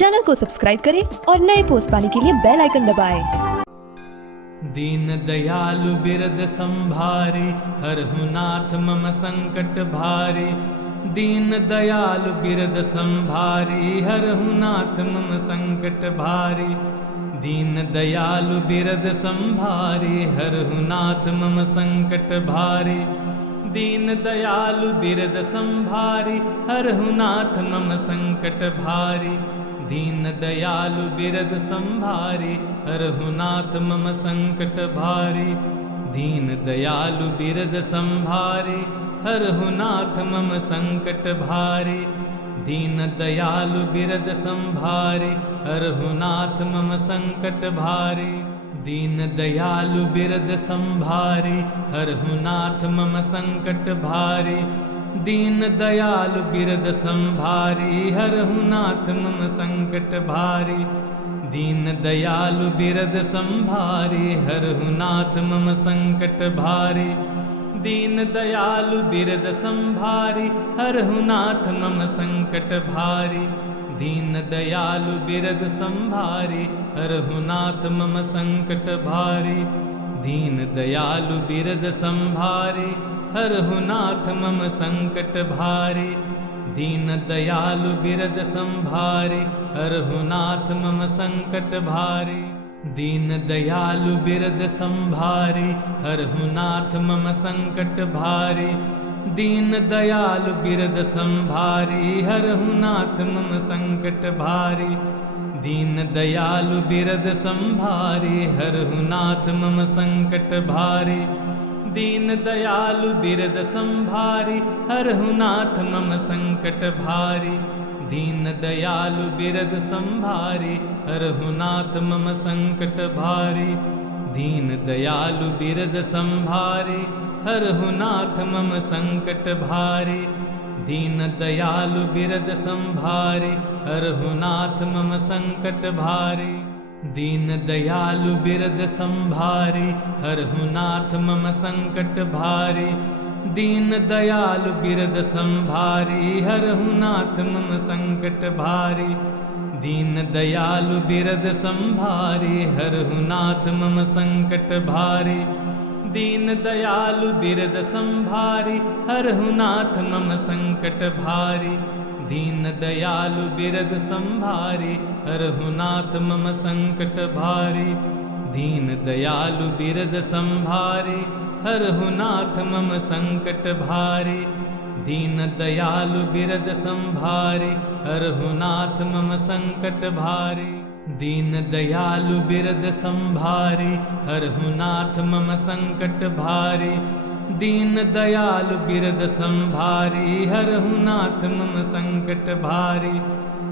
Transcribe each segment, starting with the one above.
Channel को subscribe करें और नए पोस्ट पाने के लिए बेल आइकन दबाएं। दीन दयालु बिरद संभारी, हरहु नाथ मम संकट भारी। दीन दयालु बिरद संभारी, हरहु नाथ मम संकट भारी। दीन दयालु बिरद संभारी, हरहु नाथ मम संकट भारी। दीन दयालु बिरद संभारी, हरहु नाथ मम संकट भारी। दीन दयालु बिरद संभारी, हरहु नाथ मम संकट भारी। दीन दयालु बिरद संभारी, हरहु नाथ मम संकट भारी। दीन दयालु बिरद संभारी, हरहु नाथ मम संकट भारी। दीन दयालु बिरद संभारी, हरहु नाथ मम संकट भारी। दीन दयालु बिरद संभारी, हरहु नाथ मम संकट भारी। दीन दयालु बिरद संभारी, हरहु नाथ मम संकट भारी। दीन दयालु बिरद संभारी, हरहु नाथ मम संकट भारी। दीन दयालु बिरद संभारी, हरहु नाथ मम संकट भारी। दीन दयालु बिरद संभारी, हरहु नाथ मम संकट भारी। दीन दयालु बिरद संभारी, हरहु नाथ मम संकट भारी। दीन दयालु बिरद संभारी, हरहु नाथ मम संकट भारी। दीन दयालु बिरद संभारी, हरहु नाथ मम संकट भारी। दीन दयालु बिरद संभारी, हरहु नाथ मम संकट भारी। दीन दयालु बिरद संभारी, हरहु नाथ मम संकट भारी। दीन दयालु बिरद संभारी, हरहु नाथ मम संकट भारी। दीन दयालु बिरद संभारी, हरहु नाथ मम संकट भारी। दीन दयालु बिरद संभारी, हरहु नाथ मम संकट भारी। दीन दयालु बिरद संभारी, हरहु नाथ मम संकट भारी। दीन दयालु बिरद संभारी, हरहु नाथ मम संकट भारी। दीन दयालु बिरद संभारी, हरहु नाथ मम संकट भारी। दीन दयालु बिरद संभारी, हरहु नाथ मम संकट भारी। दीन दयालु बिरद संभारी, हरहु नाथ मम संकट भारी। दीन दयालु बिरद संभारी, हरहु नाथ मम संकट भारी। दीन दयालु बिरद संभारी, हरहु नाथ मम संकट भारी। दीन दयालु बिरद संभारी, हरहु नाथ मम संकट भारी। दीन दयालु बिरद संभारी, हरहु नाथ मम संकट भारी। दीन दयालु बिरद संभारी, हरहु नाथ मम संकट भारी।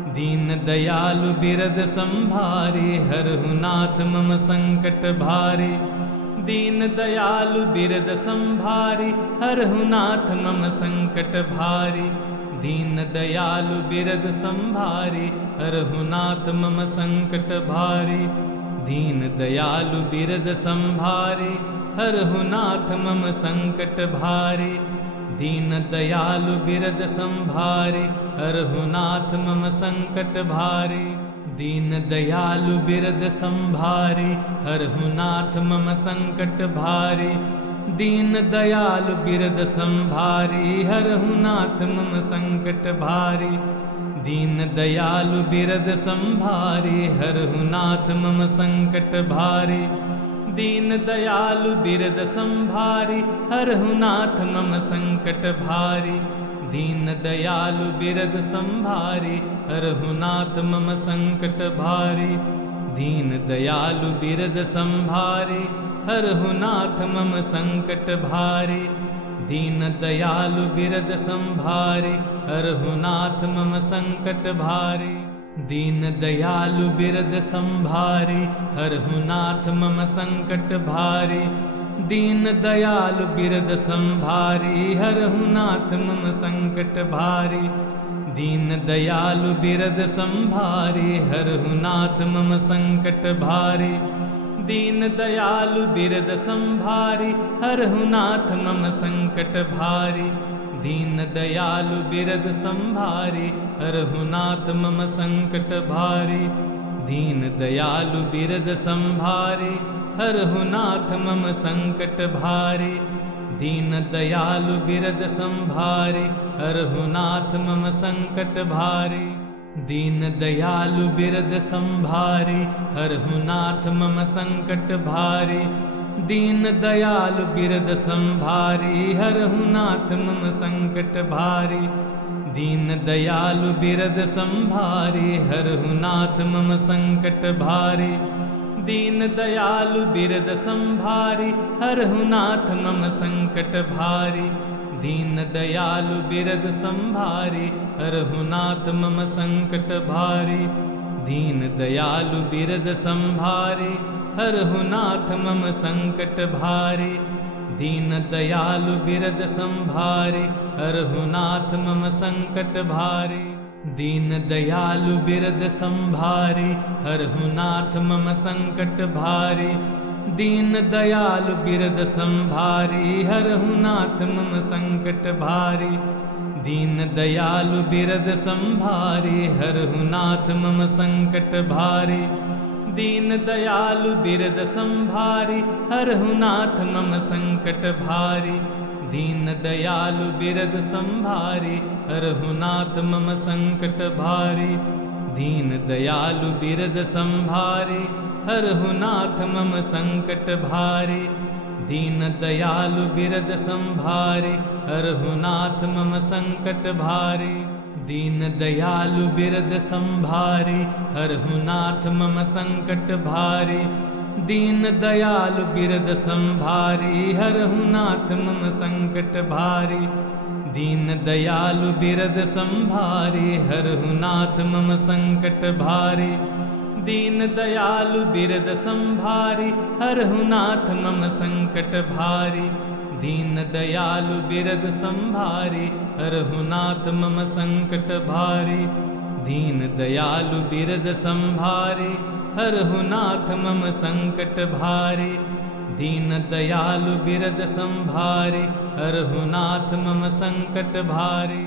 दीन दयालु बिरद संभारी, हरहु नाथ मम संकट भारी। दीन दयालु बिरद संभारी, हरहु नाथ मम संकट भारी। दीन दयालु बिरद संभारी, हरहु नाथ मम संकट भारी। दीन दयालु बिरद संभारी, हरहु नाथ मम संकट भारी। दीन दयालु बिरद संभारी, हरहु नाथ मम संकट भारी। दीन दयालु बिरद संभारी, हरहु नाथ मम संकट भारी। दीन दयालु बिरद संभारी, हरहु नाथ मम संकट भारी। दीन दयालु बिरद संभारी, हरहु नाथ मम संकट भारी। दीन दयालु बिरद संभारी, हरहु नाथ मम संकट भारी। दीन दयालु बिरद संभारी, हरहु नाथ मम संकट भारी। दीन दयालु बिरद संभारी, हरहु नाथ मम संकट भारी। दीन दयालु बिरद संभारी, हरहु नाथ मम संकट भारी। दीन दयालु बिरद संभारी, हरहु नाथ मम संकट भारी। दीन दयालु बिरद संभारी, हरहु नाथ मम संकट भारी। दीन दयालु बिरद संभारी, हरहु नाथ मम संकट भारी। दीन दयालु बिरद संभारी हरहु नाथ मम संकट भारी। दीन दयालु बिरद संभारी हरहु नाथ मम संकट भारी। दीन दयालु बिरद संभारी हरहु नाथ मम संकट भारी। दीन दयालु बिरद संभारी हरहु नाथ मम संकट भारी। दीन दयालु बिरद संभारी हरहु नाथ मम संकट भारी। दीन दयालु बिरद संभारी हरहु नाथ मम संकट भारी। दीन दयालु बिरद संभारी हरहु नाथ मम संकट भारी। दीन दयालु बिरद संभारी हरहु नाथ मम संकट भारी। दीन दयालु बिरद संभारी हरहु नाथ मम संकट भारी। दीन दयालु बिरद संभारी हरहु नाथ मम संकट भारी। दीन दयालु बिरद संभारी हरहु नाथ मम संकट भारी। दीन दयालु बिरद संभारी हरहु नाथ मम संकट भारी। दीन दयालु बिरद संभारी हरहु नाथ मम संकट भारी। दीन दयालु बिरद संभारी हरहु नाथ मम संकट भारी। दीन दयालु बिरद संभारी हरहु नाथ मम संकट भारी। दीन दयालु बिरद संभारी हरहु नाथ मम संकट भारी। दीन दयालु बिरद संभारी हरहु नाथ मम संकट भारी। दीन दयालु बिरद संभारी हरहु नाथ मम संकट भारी। दीन दयालु बिरद संभारी हरहु नाथ मम संकट भारी। दीन दयालु बिरद संभारी हरहु नाथ मम संकट भारी। दीन दयालु बिरद संभारी हरहु नाथ मम संकट भारी। दीन दयालु बिरद संभारी हरहु नाथ मम संकट भारी। दीन दयालु बिरद संभारी हरहु नाथ मम संकट भारी। दीन दयालु बिरद संभारी हरहु नाथ मम संकट भारी। दीन दयालु बिरद संभारी हरहु नाथ मम संकट भारी।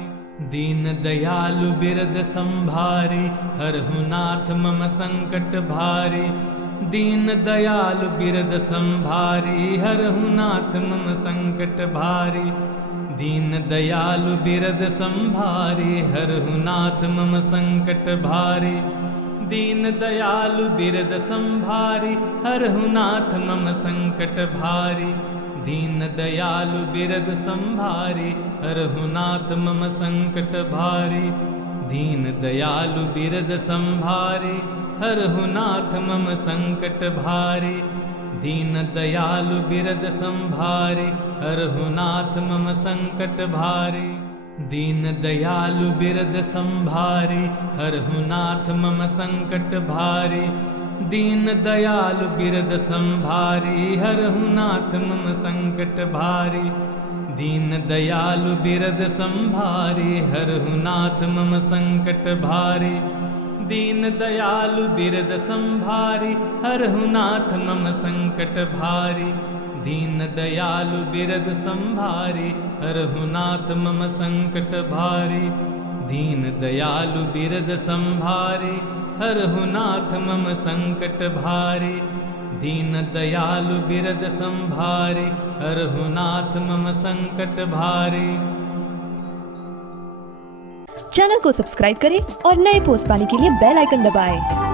दीन दयालु बिरद संभारी हरहु नाथ मम संकट भारी। दीन दयालु बिरद संभारी हरहु नाथ मम संकट भारी। दीन दयालु बिरद संभारी हरहु नाथ मम संकट भारी। दीन दयालु बिरद संभारी हरहु नाथ मम संकट भारी। दीन दयालु बिरद संभारी हरहु नाथ मम संकट भारी। दीन दयालु बिरद संभारी हरहु नाथ मम संकट भारी। दीन दयालु बिरद संभारी हरहु नाथ मम संकट भारी। दीन दयालु बिरद संभारी हरहु नाथ मम संकट भारी। दीन दयालु बिरद संभारी हरहु नाथ मम संकट भारी। दीन दयालु बिरद संभारी हरहु नाथ मम संकट भारी। दीन दयालु बिरद संभारी हरहु नाथ मम संकट भारी। दीन दयालु बिरद संभारी हरहु नाथ मम संकट भारी। दीन दयालु बिरद संभारी हरहु नाथ मम संकट भारी। चैनल को सब्सक्राइब करें और नए पोस्ट पाने के लिए बेल आइकन दबाएं।